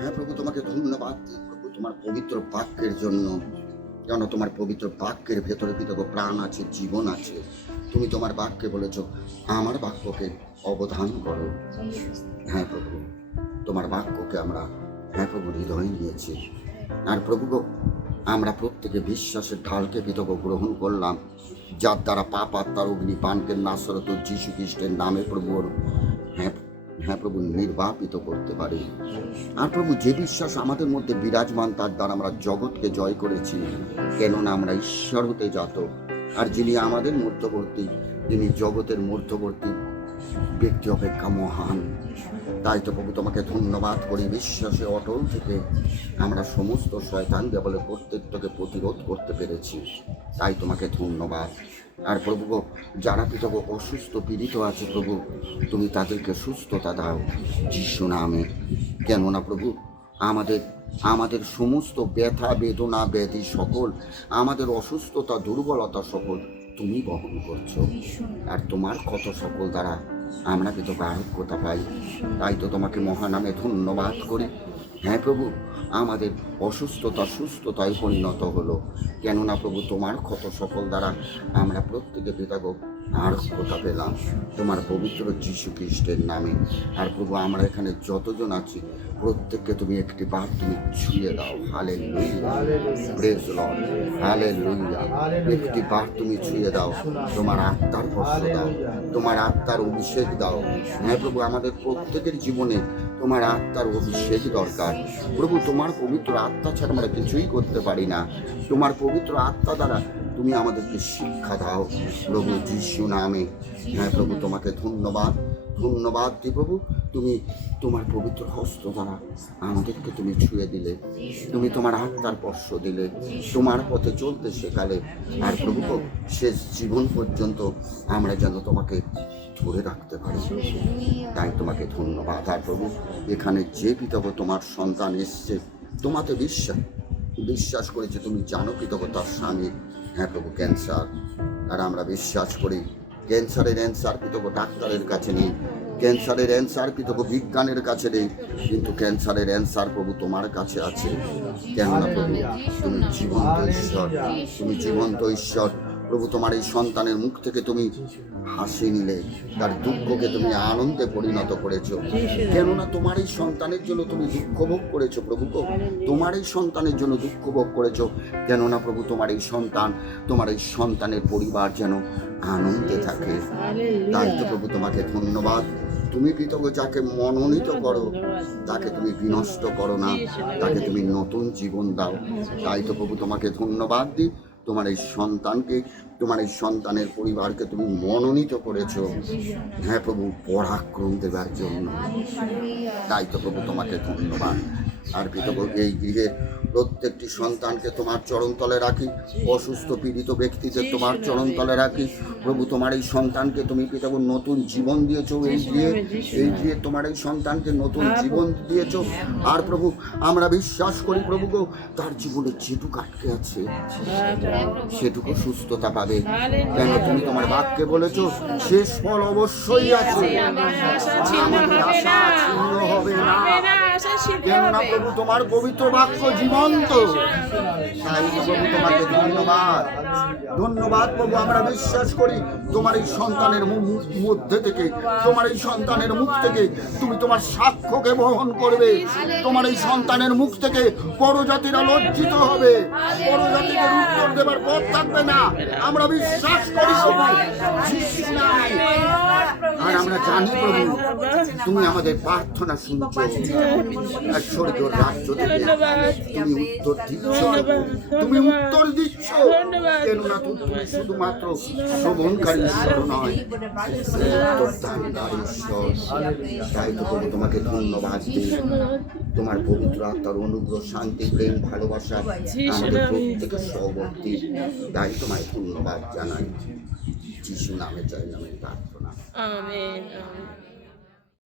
হ্যাঁ প্রভু, তোমাকে ধন্যবাদ দিই প্রভু তোমার পবিত্র বাক্যের জন্য। কেন তোমার পবিত্র বাক্যের ভেতরে পিতাগো প্রাণ আছে, জীবন আছে। তুমি তোমার বাক্যে বলেছ, আমার বাক্যকে অবধান করো। হ্যাঁ প্রভু, তোমার বাক্যকে আমরা হ্যাঁ প্রভু হৃদয়ে নিয়েছি। আর প্রভু গো, আমরা প্রত্যেকে বিশ্বাসের ঢালকে পিতাগো গ্রহণ করলাম, যার দ্বারা পাপ আত্মার অগ্নিপানকে নাসরত যীশু খ্রিস্টের নামে প্রভু হ্যাঁ হ্যাঁ প্রভু নির্বাপিত করতে পারি। আর প্রভু, যে বিশ্বাস আমাদের মধ্যে বিরাজমান, তার দ্বারা আমরা জগৎকে জয় করেছি, কেননা আমরা ঈশ্বর হতে জাত। আর যিনি আমাদের মধ্যবর্তী, তিনি জগতের মধ্যবর্তী ব্যক্তি অপেক্ষা মহান। তাই তো প্রভু তোমাকে ধন্যবাদ করি, বিশ্বাসে অটল থেকে আমরা সমস্ত শয়তান দেবলে প্রত্যেকটাকে প্রতিরোধ করতে পেরেছি। তাই তোমাকে ধন্যবাদ। আর প্রভু গো, যারা পিতাগো অসুস্থ পীড়িত আছে প্রভু, তুমি তাদেরকে সুস্থতা দাও যিশু নামে। কেননা প্রভু, আমাদের সমস্ত ব্যথা বেদনা ব্যাধি সকল, আমাদের অসুস্থতা দুর্বলতা সকল তুমি বহন করছো। আর তোমার কত সকল দ্বারা আমরা কিন্তু আরোগ্যতা পাই। তাই তো তোমাকে মহানামে ধন্যবাদ করি। হ্যাঁ প্রভু, আমাদের অসুস্থতা সুস্থতায় পরিণত হলো, কেননা প্রভু তোমার ক্ষত সকল দ্বারা আমরা প্রত্যেকে পিতাগো আরোগ্যতা পেলাম তোমার পবিত্র যীশু খ্রিস্টের নামে। আর প্রভু, আমরা এখানে যতজন আছি প্রত্যেককে তুমি একটি বার তুমি ছুঁয়ে দাও। Hallelujah, praise Lord, hallelujah. একটি বার তুমি ছুঁয়ে দাও, তোমার আত্মার স্পর্শ দাও, তোমার আত্মার অভিষেক দাও। হ্যাঁ প্রভু, আমাদের প্রত্যেকের জীবনে তোমার আত্মার অভিষেক দরকার প্রভু। তোমার পবিত্র আত্মা ছাড়া আমরা কিছুই করতে পারি না। তোমার পবিত্র আত্মা দ্বারা তুমি আমাদেরকে শিক্ষা দাও প্রভু যিশু নামে। হ্যাঁ প্রভু, তোমাকে ধন্যবাদ দিই প্রভু। তুমি তোমার পবিত্র হস্ত দ্বারা আমাদেরকে তুমি ছুঁয়ে দিলে, তুমি তোমার আত্মার স্পর্শ দিলে, তোমার পথে চলতে শেখালে। আর প্রভু, শেষ জীবন পর্যন্ত আমরা যেন তোমাকে ধরে রাখতে পারি। তাই তোমাকে ধন্যবাদ। আর প্রভু, এখানে যে পিতাগো তোমার সন্তান এসছে, তোমাতে বিশ্বাস করেছে, তুমি জানো পিতাগো তার স্বামী হ্যাঁ প্রভু ক্যান্সার। আর আমরা বিশ্বাস করি ক্যান্সারের অ্যান্সার পিতাগো ডাক্তারের কাছে নেই, ক্যান্সারের অ্যান্সার পিতাগো বিজ্ঞানের কাছে নেই, কিন্তু ক্যান্সারের অ্যান্সার প্রভু তোমার কাছে আছে। কেননা প্রভু, তুমি জীবন্ত ঈশ্বর প্রভু। তোমার এই সন্তানের মুখ থেকে তুমি হাসি নিলে, তার দুঃখকে তুমি আনন্দে পরিণত করেছো। কেননা তোমার এই সন্তানের জন্য তুমি দুঃখ ভোগ করেছো প্রভু। তোমার এই সন্তানের জন্য দুঃখ ভোগ করেছো, কেননা প্রভু তোমার এই সন্তানের পরিবার যেন আনন্দে থাকে। তাই তো প্রভু তোমাকে ধন্যবাদ। তুমি পিতাগো যাকে মনোনীত করো তাকে তুমি বিনষ্ট করো না, তাকে তুমি নতুন জীবন দাও। তাই তো প্রভু তোমাকে ধন্যবাদ দিই। তোমার এই সন্তানকে, তোমার এই সন্তানের পরিবারকে তুমি মনোনীত করেছো হ্যাঁ প্রভু পরাক্রম দেবার জন্য। তাই তো প্রভু তোমাকে ধন্যবাদ। আর পিতাগো, এই গৃহে প্রত্যেকটি সন্তানকে তোমার চরণতলে রাখি, অসুস্থ পীড়িত ব্যক্তিদের তোমার চরণতলে রাখি প্রভু। তোমার এই সন্তানকে তুমি পিতাগো নতুন জীবন দিয়েছো, এই গৃহে তোমার এই সন্তানকে নতুন জীবন দিয়েছো। আর প্রভু, আমরা বিশ্বাস করি প্রভু গো, তার জীবনে যেটুকু আটকে আছে সেটুকু সুস্থতা পাবে। কেন তুমি তোমার বাক্যে বলেছো, শেষ ফল অবশ্যই আছে, আমাদের আশা ছিন্ন হবে না। কেননা প্রভু তোমার পবিত্র বাক্য জীবন্ত। তাই প্রভু তোমাকে ধন্যবাদ প্রভু। আমরা বিশ্বাস করি তোমার এই সন্তানের মুখ থেকে তুমি তোমার সাক্ষ্যকে বহন করবে। তোমার এই সন্তানের মুখ থেকে পরজাতিরা লজ্জিত হবে, পরজাতিকে উত্তর দেবার পথ থাকবে না। আমরা বিশ্বাস করি প্রভু যিশু নামে। আর আমরা জানি প্রভু তুমি আমাদের প্রার্থনা শুনছো, আর স্বর্গীয় রাজ্য থেকে তুমি উত্তর দিচ্ছ। কেননা তুমি শুধুমাত্র শ্রবণকারী ঈশ্বর নয়, ঈশ্বর। তাই তো তোমাকে ধন্যবাদ দিই। তোমার পবিত্র আত্মার অনুগ্রহ, শান্তি, প্রেম, ভালোবাসা আমাদের প্রত্যেকের সহবর্তী। তাই তোমায় ধন্যবাদ জানাই। যিশু নামে চাই নামে প্রার্থনা। আমেন।